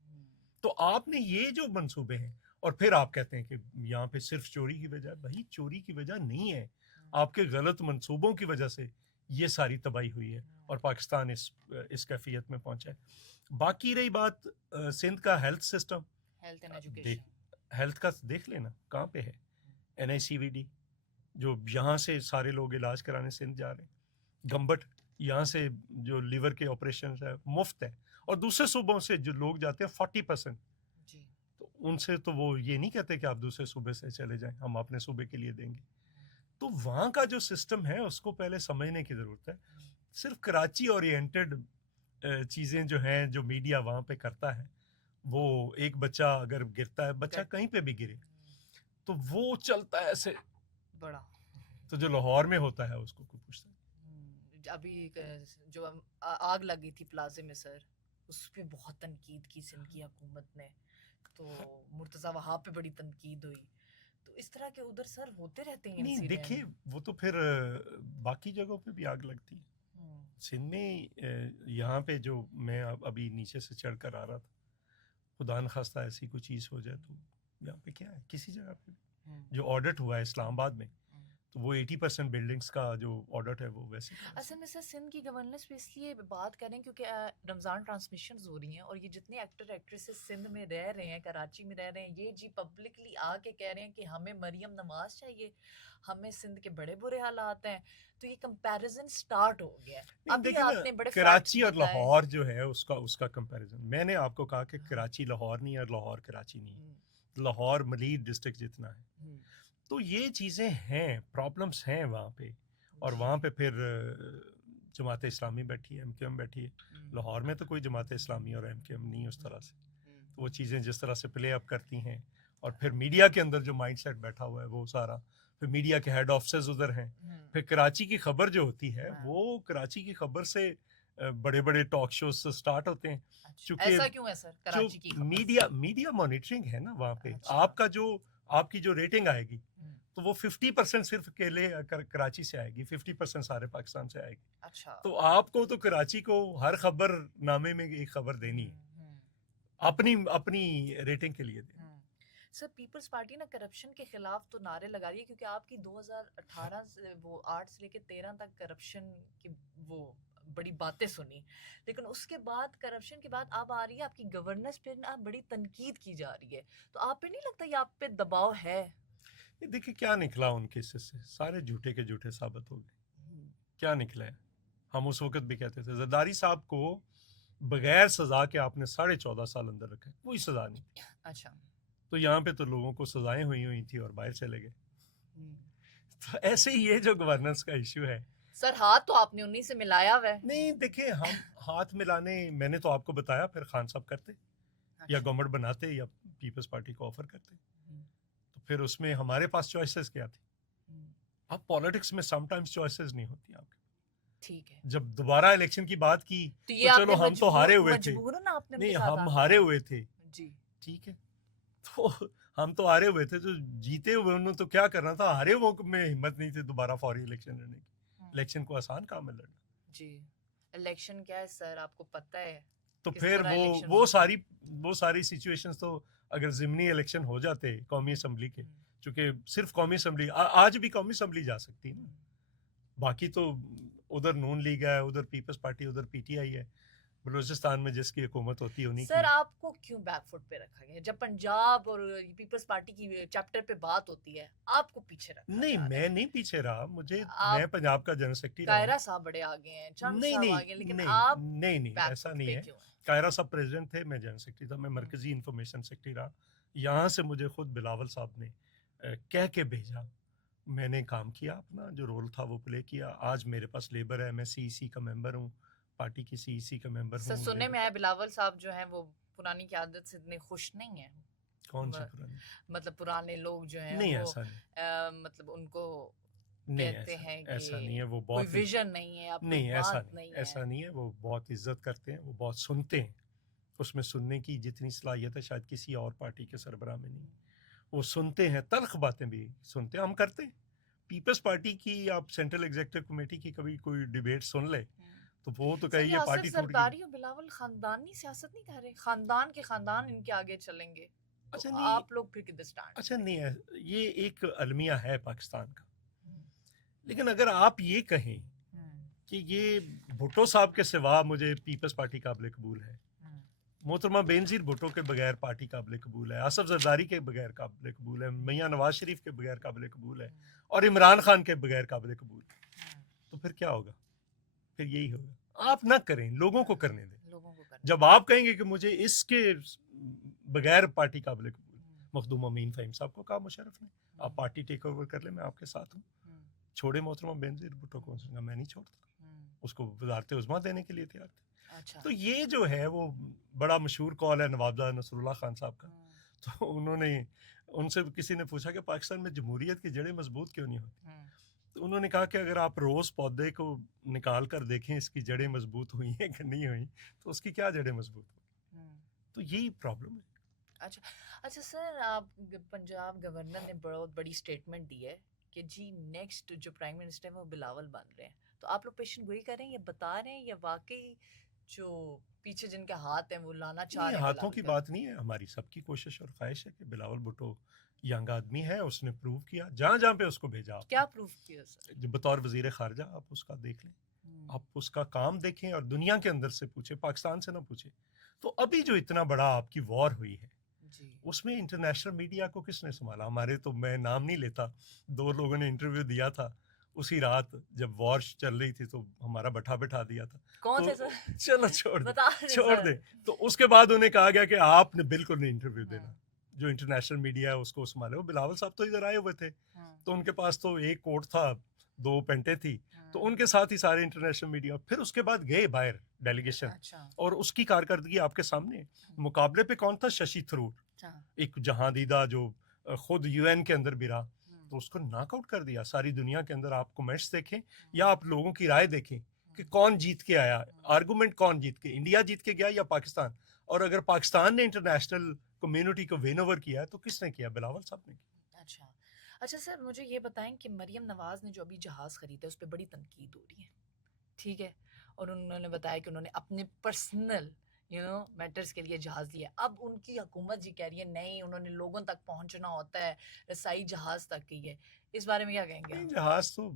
تو آپ نے یہ جو منصوبے ہیں، اور پھر آپ کہتے ہیں کہ یہاں پہ صرف چوری کی وجہ ہے، بھائی چوری کی وجہ نہیں ہے، آپ کے غلط منصوبوں کی وجہ سے یہ ساری تباہی ہوئی ہے اور پاکستان اس کیفیت میں پہنچا ہے۔ باقی رہی بات سندھ کا ہیلتھ سسٹم، ہیلتھ کا دیکھ لینا کہاں پہ ہے۔ NICVD جو یہاں سے سارے لوگ علاج کرانے سندھ جا رہے ہیں، گمبٹ یہاں سے جو لیور کے آپریشن ہے مفت ہے، اور دوسرے صوبوں سے جو لوگ جاتے ہیں 40%، تو ان سے تو وہ یہ نہیں کہتے کہ آپ دوسرے صوبے سے چلے جائیں، ہم اپنے صوبے کے لیے دیں گے۔ تو وہاں کا جو سسٹم ہے اس کو پہلے سمجھنے کی ضرورت ہے۔ صرف کراچی اورینٹڈ چیزیں جو ہیں جو میڈیا وہاں پہ کرتا ہے، وہ ایک بچہ اگر گرتا ہے، بچہ کہیں پہ بھی گرے تو وہ چلتا ہے ایسے، بڑا تو جو لاہور میں ہوتا ہے اس کو کوئی پوچھتا نہیں. ابھی جو آگ لگی تھی پلازے میں سر، اس پہ بہت تنقید کی سندھ کی حکومت نے، تو مرتضیٰ وہاب پہ بڑی تنقید ہوئی. تو اس طرح کے ادھر سر ہوتے رہتے ہیں نہیں دیکھیے وہ تو پھر باقی جگہوں پہ بھی آگ لگتی ہے. سندھ میں یہاں پہ جو میں ابھی نیچے سے چڑھ کر آ رہا تھا، خدا نخواستہ ایسی کوئی چیز ہو جائے تو یہاں پہ کیا ہے، کسی جگہ پہ جو آڈٹ ہوا ہے اسلام آباد میں، تو وہ 80% بلڈنگز کا جو آڈٹ ہے وہ ویسے. اصل میں سر سندھ کی گورننس پہ اس لیے بات کر رہے ہیں کیونکہ رمضان ٹرانسمیشنز ہو رہی ہیں، اور یہ جتنے ایکٹر ایکٹریسز سندھ میں رہ رہے ہیں، کراچی میں رہ رہے ہیں، یہ جی پبلکلی آ کے کہہ رہے ہیں کہ ہمیں مریم نواز چاہیے، ہمیں سندھ کے بڑے برے حالات ہیں. تو یہ کمپیریزن سٹارٹ ہو گیا ہے. ابھی آپ نے بڑے کراچی اور لاہور جو ہے اس کا کمپیریزن میں نے آپ کو کہا کہ کراچی لاہور نہیں ہے اور لاہور کراچی نہیں ہے، لاہور ملیر ڈسٹرکٹ جتنا ہے. تو یہ چیزیں ہیں، پرابلمس ہیں وہاں پہ. اور وہاں پہ پھر جماعت اسلامی بیٹھی ہے، ایم کیو ایم بیٹھی ہے. لاہور میں تو کوئی جماعت اسلامی اور ایم کیو ایم نہیں اس طرح سے. تو وہ چیزیں جس طرح سے پلے اپ کرتی ہیں، اور پھر میڈیا کے اندر جو مائنڈ سیٹ بیٹھا ہوا ہے وہ سارا، پھر میڈیا کے ہیڈ آفسز ادھر ہیں. پھر کراچی کی خبر جو ہوتی ہے وہ کراچی کی خبر سے بڑے بڑے ٹاک شوز سے سٹارٹ ہوتے ہیں. چونکہ میڈیا مانیٹرنگ ہے نا وہاں پہ. آپ کی جو ریٹنگ آئے گی تو وہ 50% صرف اکیلے کراچی سے آئے گی، 50% سارے پاکستان سے آئے گی. تو آپ کو تو کراچی کو ہر خبر نامے میں ایک خبر دینی ہے، اپنی ریٹنگ کے لیے دینی. سر پیپلز پارٹی نا کرپشن کے خلاف تو نعرے لگا رہی ہے، کیونکہ آپ کی 2018 سے وہ 8 سے لے کے 13 تک کرپشن کی وہ بڑی باتیں سنی، لیکن اس کے بعد کرپشن کے بعد اب آ رہی ہے آپ کی گورننس پہ نا بڑی تنقید کی جا رہی ہے. تو آپ پہ نہیں لگتا یہ آپ پہ دباؤ ہے؟ دیکھیں کیا نکلا ان کیسز سے، سارے جھوٹے کے جھوٹے ثابت ہو گئے. کیا نکلا ہے؟ ہم اس وقت بھی کہتے تھے زرداری صاحب کو بغیر سزا کے آپ نے 14.5 سال اندر رکھے، کوئی سزا نہیں تھی. اچھا، تو یہاں پہ تو لوگوں کو سزائیں ہوئی تھی اور باہر چلے گئے. تو ایسے ہی یہ جو گورننس کا ایشو ہے سر ہاتھ تو آپ نے انہی سے ملایا ہوا ہے. نہیں دیکھیں ہم ہاتھ ملانے، میں نے تو آپ کو بتایا، پھر خان صاحب کرتے یا گورنمنٹ بناتے یا پیپلز پارٹی کو آفر کرتے. تو پھر اس میں ہمارے پاس چوائسز کیا تھی؟ اب پالیٹکس میں سم ٹائمز چوائسز نہیں ہوتی آپ کے. ٹھیک ہے، جب دوبارہ الیکشن کی بات کی تو چلو ہم تو ہارے ہوئے تھے. نہیں ہم ہارے ہوئے تھے جی ٹھیک ہے، تو ہم تو ہارے ہوئے تھے، تو جیتے ہوئے انہوں تو کیا کرنا تھا، ہارے ہوئے میں ہمت نہیں تھی دوبارہ فوری الیکشن لڑنے کی. الیکشن کو آسان کام ہے لڑنا. جی الیکشن کیا ہے سر، آپ کو پتہ ہے. تو پھر وہ ساری سچویشنز تو اگر ضمنی الیکشن ہو جاتے قومی اسمبلی کے، چونکہ صرف قومی اسمبلی آج بھی قومی اسمبلی جا سکتی ہے، باقی تو ادھر نون لیگ ہے، ادھر پیپلز پارٹی، ادھر پی ٹی آئی ہے. بلوچستان میں جس کی حکومت ہوتی ہے انہی کی. سر آپ کو کیوں بیک فٹ پہ رکھا گیا؟ جب پنجاب اور پیپلز پارٹی کی چیپٹر پہ بات ہوتی ہے آپ کو پیچھے رکھا نہیں جا رہا ہے. میں نہیں پیچھے رہا، میں پنجاب کا جنرل سیکرٹری رہا. قاہرہ صاحب بڑے آگے ہیں، چند صاحب آگے ہیں، لیکن آپ نہیں ایسا نہیں ہے. قاہرہ صاحب پریزیڈنٹ تھے، میں جنرل سیکرٹری تھا، میں مرکزی انفارمیشن سیکرٹری رہا. یہاں سے مجھے خود بلاول صاحب نے کہہ کے بھیجا، میں نے کام کیا، اپنا جو رول تھا وہ پلے کیا. آج میرے پاس لیبر ہے، میں سی ای سی کا ممبر ہوں، پارٹی کی سی ای سی کا ممبر ہوں. سننے میں آیا بلاول صاحب جو ہیں وہ پرانی قیادت سے اتنے خوش نہیں ہیں. کون سی پرانی؟ مطلب پرانے لوگ جو ہیں نہیں وہ ایسا نہیں، مطلب ان کو نہیں کہتے ہیں کہ ایسا نہیں ہے، وہ کوئی بہت ویژن نہیں ہے، اب نہیں ایسا نہیں ہے. وہ بہت عزت کرتے ہیں، وہ بہت سنتے ہیں. اس میں سننے کی جتنی صلاحیت ہے شاید کسی اور پارٹی کے سربراہ میں نہیں. وہ سنتے ہیں، تلخ باتیں بھی سنتے ہیں، ہم کرتے ہیں. پیپلز پارٹی کی آپ سینٹرل ایگزیکٹو کمیٹی کی کبھی کوئی ڈیبیٹ سن لے تو وہ تو کہے یہ پارٹی ٹوٹ گئی. زرداری اور بلاول خاندانی سیاست نہیں کر رہے، خاندان کے خاندان ان کے آگے چلیں گے. اچھا نہیں آپ لوگ پھر کدھر سٹینڈ؟ اچھا نہیں، یہ ایک المیہ ہے پاکستان کا. لیکن اگر آپ یہ کہیں کہ یہ بھٹو صاحب کے سوا مجھے پیپلز پارٹی قابل قبول ہے، محترمہ بینظیر بھٹو کے بغیر پارٹی قابل قبول ہے، آصف زرداری کے بغیر قابل قبول ہے، میاں نواز شریف کے بغیر قابل قبول ہے، اور عمران خان کے بغیر قابل قبول ہے، تو پھر کیا ہوگا؟ پھر یہی ہوگا. آپ نہ کریں، لوگوں کو کرنے دیں. جب آپ کہیں گے کہ مجھے اس کے بغیر پارٹی قابل قبول، مخدوم امین فہیم صاحب کو کہا مشرف نے آپ پارٹی ٹیک اوور کر لیں، میں آپ کے ساتھ ہوں. چھوڑے محترمہ بینظیر بھٹو کو، میں نہیں چھوڑتا، اس کو وزارت عظمیٰ دینے کے لیے تیار تھے. تو یہ جو ہے وہ بڑا مشہور کال ہے نوابزادہ نصر اللہ خان صاحب کا. تو انہوں نے ان سے کسی نے پوچھا کہ پاکستان میں جمہوریت کی جڑیں مضبوط کیوں نہیں ہوتی؟ تو انہوں نے کہا کہ اگر آپ روز پودے کو نکال کر دیکھیں اس کی جڑیں مضبوط ہوئی ہیں کہ نہیں ہوئی تو اس کی کیا جڑیں مضبوط ہوئی. تو یہی پرابلم ہے. اچھا اچھا سر، آپ پنجاب گورنر نے بہت بڑی اسٹیٹمنٹ دی ہے کہ جی نیکسٹ جو پرائم منسٹر ہیں وہ بلاول بن رہے ہیں، تو آپ لوگ پیشن گوئی کر رہے ہیں یا بتا رہے ہیں یا واقعی جو پیچھے جن کے ہاتھ ہیں وہ لانا چاہ نہیں، رہے ہیں ہاتھوں کی بلاول بات نہیں ہے، ہماری سب کی کوشش اور خواہش ہے کہ بلاول بھٹو ینگ آدمی ہے، اس نے پروو کیا جہاں جہاں پہ اس کو بھیجا. آپ کیا پروف کیا سر؟ جو بطور وزیر خارجہ آپ اس کا دیکھ لیں، آپ اس کا کام دیکھیں اور دنیا کے اندر سے پوچھیں، پاکستان سے نہ پوچھیں. تو ابھی جو اتنا بڑا آپ کی وار ہوئی ہے جی اس میں انٹرنیشنل میڈیا کو کس نے سنبھالا؟ ہمارے تو میں نام نہیں لیتا، 2 لوگوں نے انٹرویو دیا تھا اسی رات جب وار چل رہی تھی تو ہمارا بٹھا دیا تھا. کون تو تھے سر؟ چلو چھوڑ دیں بتا دیں چھوڑ سر. دیں. تو اس کے بعد انہیں کہا گیا کہ آپ نے بالکل نہیں انٹرویو دینا، جو انٹرنیشنل میڈیا ہے اس کو سنبھالے. وہ بلاول صاحب تو ادھر آئے ہوئے تھے تو ان کے پاس تو ایک کوٹ تھا، 2 پینٹیں تھی، تو ان کے ساتھ ہی سارے انٹرنیشنل میڈیا. پھر اس کے بعد گئے باہر ڈیلیگیشن، اچھا اور اس کی کارکردگی آپ کے سامنے. مقابلے پہ کون تھا؟ ششی تھرور، ایک جہاں دیدہ جو خود یو این کے اندر بھی رہا، تو اس کو ناک آؤٹ کر دیا. ساری دنیا کے اندر آپ کمنٹس دیکھیں یا آپ لوگوں کی رائے دیکھیں کہ کون جیت کے آیا، آرگومنٹ کون جیت کے، انڈیا جیت کے گیا یا پاکستان. اور اگر پاکستان نے انٹرنیشنل کمیونٹی کو ون اوور کیا ہے تو کس نے کیا؟ بلاول صاحب نے کیا. اچھا اچھا سر، مجھے یہ بتائیں کہ مریم نواز نے جو ابھی جہاز خریدا ہے اس پہ بڑی تنقید ہو رہی ہے، ٹھیک ہے، اور انہوں نے بتایا کہ انہوں نے اپنے پرسنل میٹرز کے لیے جہاز لیا. اب ان کی حکومت جی کہہ رہی ہے نہیں، انہوں نے لوگوں تک پہنچنا ہوتا ہے، رسائی جہاز تک کی ہے. اس بارے میں کیا کہیں گے نہیں، آپ؟ جہاز تو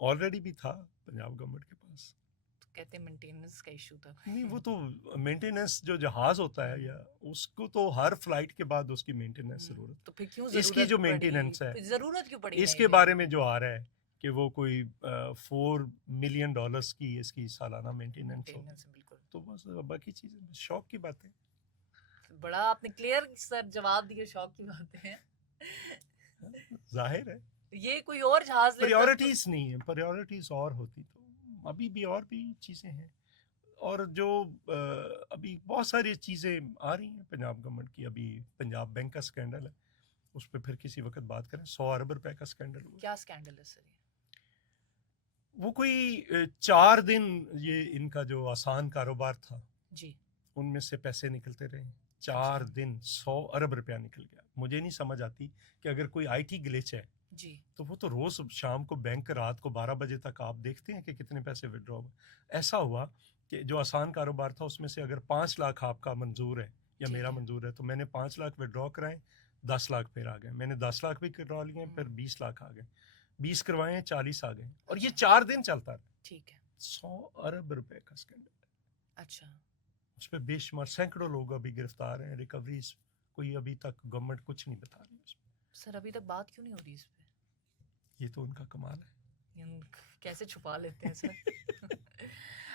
آلریڈی بھی تھا پنجاب گورنمنٹ کے پاس. کہتے ہیں مینٹیننس کا ایشو تھا. نہیں، وہ تو مینٹیننس جو جہاز ہوتا ہے یا اس کو تو ہر فلائٹ کے بعد اس کی مینٹیننس ضرورت. تو پھر کیوں اس کی ضرورت جو پڑی؟ مینٹیننس ہے ضرورت کیوں پڑی اس نئی کے لینے بارے میں کی؟ جو آ رہا ہے کہ وہ کوئی $4 ملین کی اس کی سالانہ مینٹیننس ہوگی. مینٹیننس بالکل. تو بس باقی چیزیں شوق کی باتیں. بڑا آپ نے کلیئر سر جواب دیے، شوق کی باتیں ہیں. ظاہر ہے یہ کوئی اور جہاز لیتا تو پریورٹیز نہیں ہیں، پریورٹیز اور ہوتی تو ابھی بھی اور بھی چیزیں ہیں. اور جو ابھی بہت ساری چیزیں آ رہی ہیں پنجاب گورنمنٹ کی. ابھی پنجاب بینک کا سکینڈل ہے، اس پہ پھر کسی وقت بات کریں. 100 ارب روپے کا سکینڈل ہوا. کیا سکینڈل ہے سر؟ وہ کوئی 4 دن یہ ان کا جو آسان کاروبار تھا جی ان میں سے پیسے نکلتے رہے. 4 دن 100 ارب روپیہ نکل گیا. مجھے نہیں سمجھ آتی کہ اگر کوئی آئی ٹی گلیچ ہے جی تو وہ تو روز شام کو بینک رات کو 12 بجے تک آپ دیکھتے ہیں کہ کتنے پیسے ودرا ہوئے. ایسا ہوا کہ جو آسان کاروبار تھا اس میں سے اگر 5 لاکھ آپ کا منظور ہے یا میرا منظور ہے تو میں نے 5 لاکھ ودرا کرائے، 10 لاکھ پھر آ گئے. میں نے 10 لاکھ بھی کروا لیے، پھر 20 لاکھ آ گئے. 20 کروائے ہیں، 40 آ گئے. اور یہ 4 دن چلتا رہا. ٹھیک ہے. 100 ارب روپے کا اسکینڈل. اچھا اس پہ بے شمار سینکڑوں لوگ ابھی گرفتار ہیں. ریکوریز کوئی ابھی تک گورنمنٹ کچھ نہیں بتا رہی اس پہ. سر ابھی تک بات کیوں نہیں ہو رہی اس پہ؟ یہ تو ان کا کمال ہے. کیسے چھپا لیتے ہیں سر؟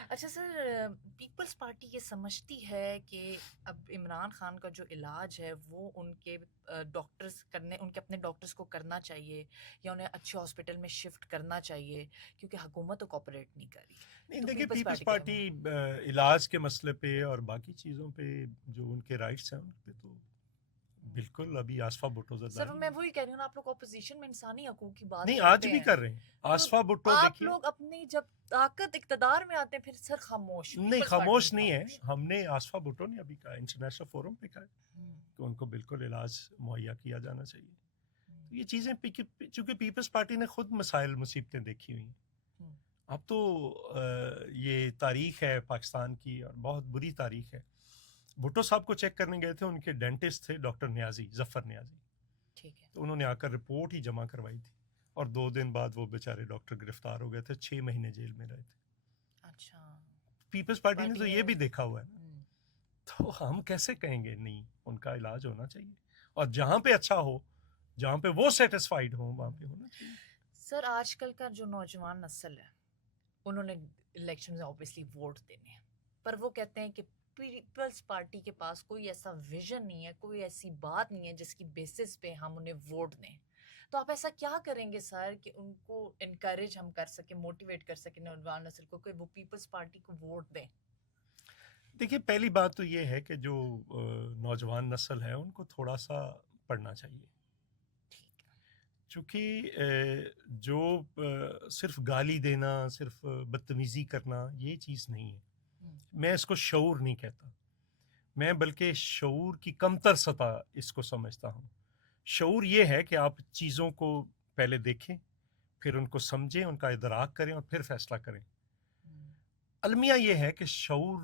اچھا سر، پیپلز پارٹی یہ سمجھتی ہے کہ اب عمران خان کا جو علاج ہے وہ ان کے ڈاکٹرز کرنے، ان کے اپنے ڈاکٹرز کو کرنا چاہیے یا انہیں اچھے ہاسپٹل میں شفٹ کرنا چاہیے کیونکہ حکومت تو کوپریٹ نہیں کر رہی. نہیں تو دیکھیے، پیپلز پیپلز پارٹی پارٹی علاج کے مسئلے پہ اور باقی چیزوں پہ جو ان کے رائٹس ہیں ان پہ تو بالکل ابھی آصفہ بھٹو سر زرداری میں وہی کہہ رہی ہوں نا، آپ لوگ اپوزیشن میں انسانی حقوق کی بات نہیں کرتے آج بھی کر رہے ہیں. آصفہ بھٹو آپ دیکھیے، لوگ اپنی جب طاقت اقتدار میں آتے ہیں پھر سر خاموش. نہیں پیپلز خاموش پارٹی نہیں ہے. ہم نے آصفہ بھٹو نے ابھی کہا انٹرنیشنل فورم پہ کہا کہ ان کو بالکل علاج مہیا کیا جانا چاہیے. تو یہ چیزیں چونکہ پیپلز پارٹی نے خود مسائل مصیبتیں دیکھی ہوئی ہیں. اب تو یہ تاریخ ہے پاکستان کی اور بہت بری تاریخ ہے. بھٹو صاحب کو چیک کرنے گئے تھے، ان کے ڈینٹسٹ تھے ڈاکٹر نیازی، ظفر نیازی. ٹھیک ہے. تو انہوں نے آ کر رپورٹ ہی جمع کروائی تھی اور 2 دن بعد وہ بیچارے ڈاکٹر گرفتار ہو گئے تھے. 6 مہینے جیل میں رہے تھے. اچھا پیپلز پارٹی نے تو یہ بھی دیکھا ہوا ہے نا. تو ہم کیسے کہیں گے نہیں ان کا علاج ہونا چاہیے اور جہاں پہ اچھا ہو، جہاں پہ وہ سیٹسفائیڈ ہوں وہاں پہ ہونا چاہیے. سر آج کل کا جو نوجوان نسل ہے انہوں نے الیکشن میں اوبیسلی ووٹ دینے ہیں، پر وہ کہتے ہیں کہ پیپلز پارٹی کے پاس کوئی ایسا ویژن نہیں ہے، کوئی ایسی بات نہیں ہے جس کی بیسس پہ ہم انہیں ووٹ دیں. تو آپ ایسا کیا کریں گے سر کہ ان کو انکریج ہم کر سکیں، موٹیویٹ کر سکیں نوجوان نسل کو کہ وہ پیپلز پارٹی کو ووٹ دیں؟ دیکھیے، پہلی بات تو یہ ہے کہ جو نوجوان نسل ہے ان کو تھوڑا سا پڑھنا چاہیے. چونکہ جو صرف گالی دینا، صرف بدتمیزی کرنا یہ چیز نہیں ہے. میں اس کو شعور نہیں کہتا، میں بلکہ شعور کی کمتر سطح اس کو سمجھتا ہوں. شعور یہ ہے کہ آپ چیزوں کو پہلے دیکھیں، پھر ان کو سمجھیں، ان کا ادراک کریں اور پھر فیصلہ کریں. المیہ یہ ہے کہ شعور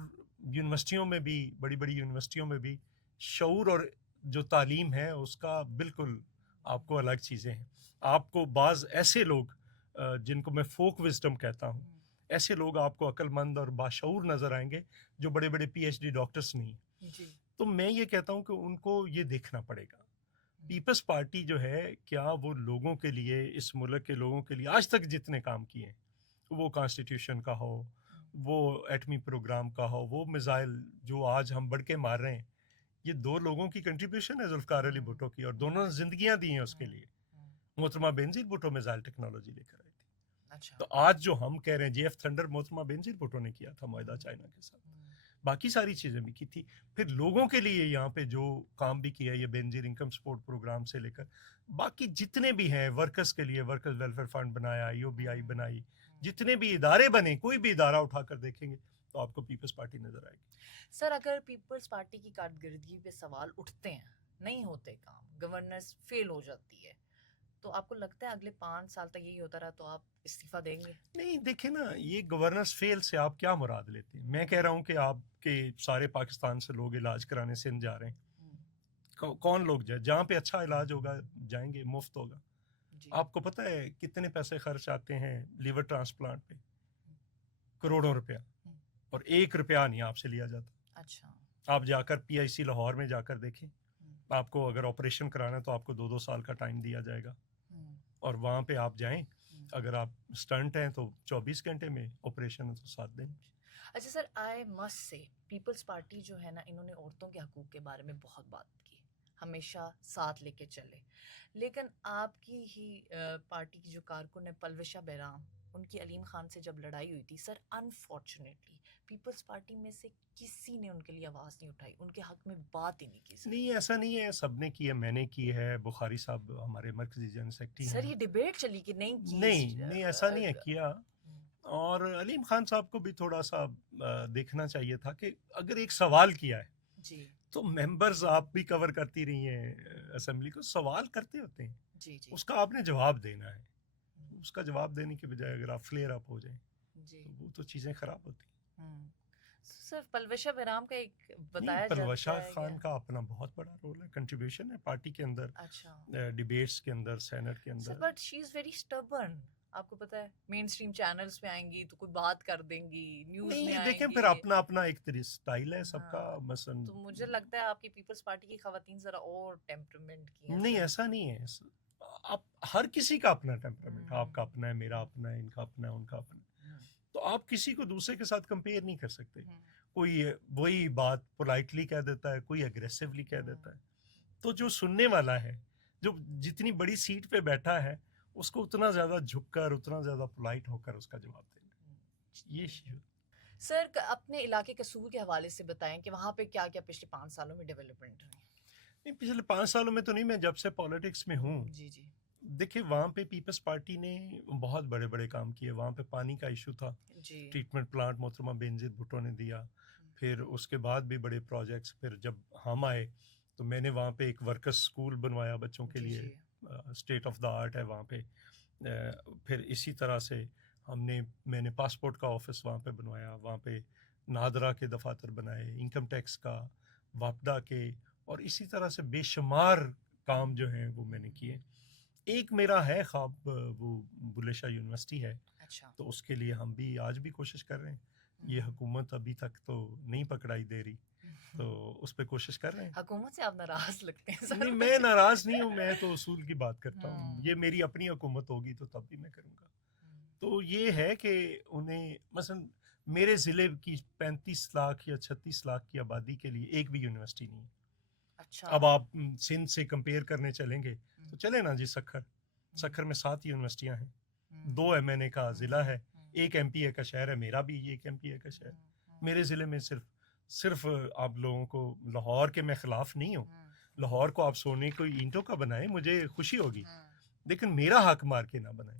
یونیورسٹیوں میں بھی، بڑی بڑی یونیورسٹیوں میں بھی شعور اور جو تعلیم ہے اس کا بالکل آپ کو الگ چیزیں ہیں. آپ کو بعض ایسے لوگ جن کو میں فوک وزڈم کہتا ہوں، ایسے لوگ آپ کو عقل مند اور باشعور نظر آئیں گے جو بڑے بڑے پی ایچ ڈی ڈاکٹرس نہیں ہیں. تو میں یہ کہتا ہوں کہ ان کو یہ دیکھنا پڑے گا. پیپلز پارٹی جو ہے، کیا وہ لوگوں کے لیے، اس ملک کے لوگوں کے لیے آج تک جتنے کام کیے ہیں، وہ کانسٹیٹیوشن کا ہو، وہ ایٹمی پروگرام کا ہو، وہ میزائل جو آج ہم بڑھ کے مار رہے ہیں، یہ دو لوگوں کی کنٹریبیوشن ہے، ذوالفقار علی بھٹو کی، اور دونوں نے زندگیاں دی ہیں اس کے لیے. محترمہ بینظیر بھٹو میزائل ٹیکنالوجی لے کر آئی تھی. تو آج جو ہم کہہ رہے ہیں جی ایف تھنڈر محترمہ بینظیر بھٹو نے کیا تھا معاہدہ چائنا کے ساتھ، باقی ساری چیزیں بھی کی تھی. پھر لوگوں کے لیے یہاں پہ جو کام بھی کیا، یہ بینظیر انکم سپورٹ پروگرام سے لے کر باقی جتنے بھی ہیں، ورکرز کے لیے ورکرز ویلفیئر فنڈ بنایا، EOBI بنائی، جتنے بھی ادارے بنے، کوئی بھی ادارہ اٹھا کر دیکھیں گے تو آپ کو پیپلز پارٹی نظر آئے گی. سر اگر پیپلز پارٹی کی کارکردگی پہ سوال اٹھتے ہیں، نہیں ہوتے کام، گورننس فیل ہو جاتی ہے، تو آپ کو لگتا ہے اگلے 5 سال تک یہی ہوتا رہا تو آپ استعفیٰ دیں گے؟ نہیں، دیکھیں نا، یہ گورننس فیل سے آپ کیا مراد لیتے ہیں؟ میں کہہ رہا ہوں کہ آپ کے سارے پاکستان سے لوگ علاج کرانے سندھ جا رہے ہیں. کون لوگ جائے؟ جہاں پہ اچھا علاج ہوگا جائیں گے، مفت ہوگا. آپ کو پتہ ہے کتنے پیسے خرچ آتے ہیں لیور ٹرانسپلانٹ پہ؟ کروڑوں روپیہ، اور 1 روپیہ نہیں آپ سے لیا جاتا. اچھا، آپ جا کر PIC لاہور میں جا کر دیکھیں، آپ کو اگر آپریشن کرانا ہے تو آپ کو 2 سال کا ٹائم دیا جائے گا، اور وہاں پہ آپ جائیں، اگر آپ سٹنٹ ہیں تو 24 گھنٹے میں، آپریشن ہے تو 7 دن. اچھا sir, I must say Peoples Party جو ہے نا، انہوں نے عورتوں کے حقوق کے بارے میں بہت بات کی، ہمیشہ ساتھ لے کے چلے، لیکن آپ کی ہی پارٹی کی جو کارکن ہے پلوشہ بیرام، ان کی علیم خان سے جب لڑائی ہوئی تھی سر، انفارچونیٹلی پیپلز پارٹی میں سے کسی نے ان کے لیے آواز نہیں اٹھائی، ان کے حق میں بات ہی نہیں کی. نہیں، ایسا نہیں ہے، سب نے کی ہے، میں نے کی ہے، بخاری صاحب ہمارے مرکزی جنرل سیکرٹری ہیں. سر یہ ڈیبیٹ چلی کہ نہیں کی؟ نہیں، ایسا نہیں ہے کیا. اور علیم خان صاحب کو بھی تھوڑا سا دیکھنا چاہیے تھا کہ اگر ایک سوال کیا ہے جی تو ممبرز، آپ بھی کور کرتی رہی ہیں اسمبلی کو، سوال کرتے ہوتے ہیں، جی اس کا آپ نے جواب دینا ہے. اس کا جواب دینے کے بجائے اگر آپ فلیئر اپ ہو جائیں تو وہ تو چیزیں خراب ہوتی ہیں. سر پلوشہ بیرام کا ایک بتایا نہیں، جاتا پلوشہ ہے خان کا اپنا بہت بڑا رول ہے، کنٹریبیوشن ہے پارٹی کے اندر، اچھا ڈیبیٹس کے اندر، سینٹ کے اندر. But she is very stubborn, آپ کو پتا ہے مین اسٹریم چینلز پہ آئیں گی تو کوئی بات کر دیں گی، نیوز میں نہیں، آئیں دیکھیں گی. پھر اپنا اپنا ایک سٹائل ہے سب کا. مثلا تو مجھے لگتا ہے آپ کی پیپلز پارٹی کی خواتین ذرا اور ٹیمپرمنٹ کی ہیں. نہیں، ایسا نہیں ہے. آپ ہر کسی کا اپنا ٹیمپرامنٹ، آپ کا اپنا ہے، میرا اپنا ہے، ان کا اپنا ہے، ان کا اپنا ہے. تو آپ کسی کو دوسرے کے ساتھ کمپیئر نہیں کر سکتے. کوئی وہی بات پولائٹلی کہہ دیتا ہے، کوئی اگریسیولی کہہ دیتا ہے. تو جو سننے والا ہے، جو جتنی بڑی سیٹ پہ بیٹھا ہے، اس کو اتنا زیادہ جھک کر، اتنا زیادہ پولائٹ ہو کر اس کا جواب دینا. یہ سر اپنے علاقے قصور کے حوالے سے بتائیں کہ وہاں پہ کیا کیا پچھلے 5 سالوں میں ڈیولپمنٹ ہوئی؟ نہیں، پچھلے 5 سالوں میں تو نہیں، میں جب سے پالیٹکس میں ہوں. جی دیکھیں، وہاں پہ پیپلز پارٹی نے بہت بڑے بڑے کام کیے. وہاں پہ پانی کا ایشو تھا، ٹریٹمنٹ پلانٹ محترمہ بینظیر بھٹو نے دیا. پھر اس کے بعد بھی بڑے پروجیکٹس. پھر جب ہم آئے تو میں نے وہاں پہ ایک ورکرز اسکول بنوایا بچوں کے لیے، اسٹیٹ آف دا آرٹ ہے وہاں پہ. پھر اسی طرح سے میں نے پاسپورٹ کا آفس وہاں پہ بنوایا. وہاں پہ نادرا کے دفاتر بنائے، انکم ٹیکس کا، واپڈا کے، اور اسی طرح سے بے شمار کام جو ہیں وہ میں نے کیے. ایک میرا ہے خواب، وہ بلے شاہ یونیورسٹی ہے، تو اس کے لیے ہم بھی آج بھی کوشش کر رہے ہیں. یہ حکومت ابھی تک تو نہیں پکڑائی دے رہی، تو اس پہ کوشش کر رہے ہیں. حکومت سے آپ ناراض لگتے ہیں؟ نہیں، میں ناراض نہیں ہوں، میں تو اصول کی بات کرتا ہوں. یہ میری اپنی حکومت ہوگی تو تب بھی میں کروں گا. تو یہ ہے کہ انہیں مثلا میرے ضلع کی 35 لاکھ یا 36 لاکھ کی آبادی کے لیے ایک بھی یونیورسٹی نہیں. اب آپ سندھ سے کمپیئر کرنے چلیں گے تو چلے نا جی، سکھر میں 7 یونیورسٹیاں ہیں، 2 MNA کا ضلع ہے، 1 MPA کا شہر ہے، میرا بھی 1 MPA کا شہر. میرے ضلع میں صرف آپ لوگوں کو، لاہور کے میں خلاف نہیں ہوں، لاہور کو آپ سونے کو اینٹوں کا بنائیں، مجھے خوشی ہوگی. لیکن میرا حق مار کے نہ بنائیں.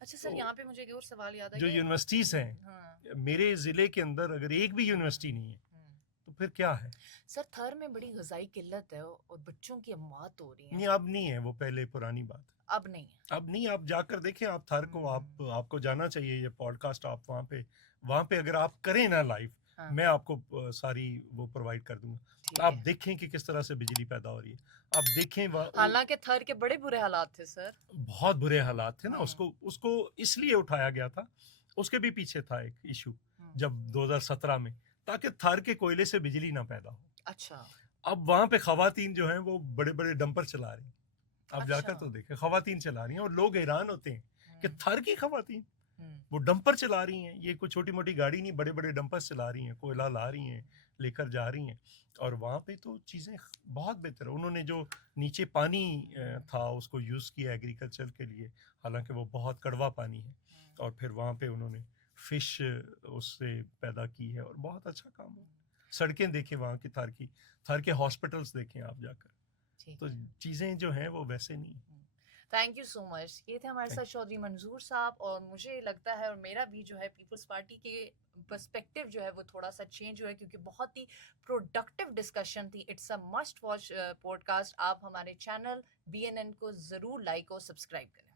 اچھا سر یہاں پہ مجھے ایک اور سوال یاد جو آیا یونیورسٹیز ہیں میرے ضلع کے اندر اگر ایک بھی یونیورسٹی نہیں ہے تو پھر کیا ہے؟ سر تھر میں بڑی غذائی قلت ہے اور بچوں کی اموات ہو رہی ہیں. نہیں اب نہیں ہے وہ، پہلے پرانی بات. اب نہیں ہے. اب نہیں، آپ جا کر دیکھیں. آپ تھر کو آپ کو جانا چاہیے. یہ پوڈ کاسٹ آپ وہاں پہ اگر آپ کریں نا لائیو، میں آپ کو ساری وہ پرووائڈ کر دوں گا. آپ دیکھیں کہ کس طرح سے بجلی پیدا ہو رہی ہے. آپ دیکھیں حالانکہ تھر کے بڑے برے حالات تھے سر. بہت برے حالات تھے نا. اس کو اس لیے اٹھایا گیا تھا. اس کے بھی پیچھے تھا ایک ایشو جب 2017 میں، تاکہ تھر کے کوئلے سے بجلی نہ پیدا ہو. اچھا. اب وہاں پہ خواتین جو ہیں وہ بڑے بڑے ڈمپر چلا رہی ہیں. آپ جا کر تو دیکھیں، خواتین چلا رہی ہیں اور لوگ حیران ہوتے ہیں کہ تھر کی خواتین وہ ڈمپر چلا رہی ہیں. یہ کوئی چھوٹی موٹی گاڑی نہیں، بڑے بڑے ڈمپر چلا رہی ہیں، کوئلہ لا رہی ہیں، لے کر جا رہی ہیں. اور وہاں پہ تو چیزیں بہت بہتر ہیں. انہوں نے جو نیچے پانی تھا اس کو یوز کیا ایگریکلچر کے لیے، حالانکہ وہ بہت کڑوا پانی ہے. اور پھر وہاں پہ انہوں نے فش اس سے پیدا کی ہے اور بہت اچھا کام ہو. سڑکیں دیکھیں وہاں کی تھر کے ہاسپٹلس دیکھیں آپ جا کر. تو چیزیں جو ہیں وہ ویسے نہیں. تھینک یو سو مچ. یہ تھے ہمارے ساتھ چودھری منظور صاحب. اور مجھے لگتا ہے اور میرا بھی جو ہے پیپلز پارٹی کے پرسپیکٹیو جو ہے وہ تھوڑا سا چینج ہوا ہے، کیونکہ بہت ہی پروڈکٹیو ڈسکشن تھی. It's a must watch podcast. آپ ہمارے چینل BNN کو ضرور لائک اور سبسکرائب کریں.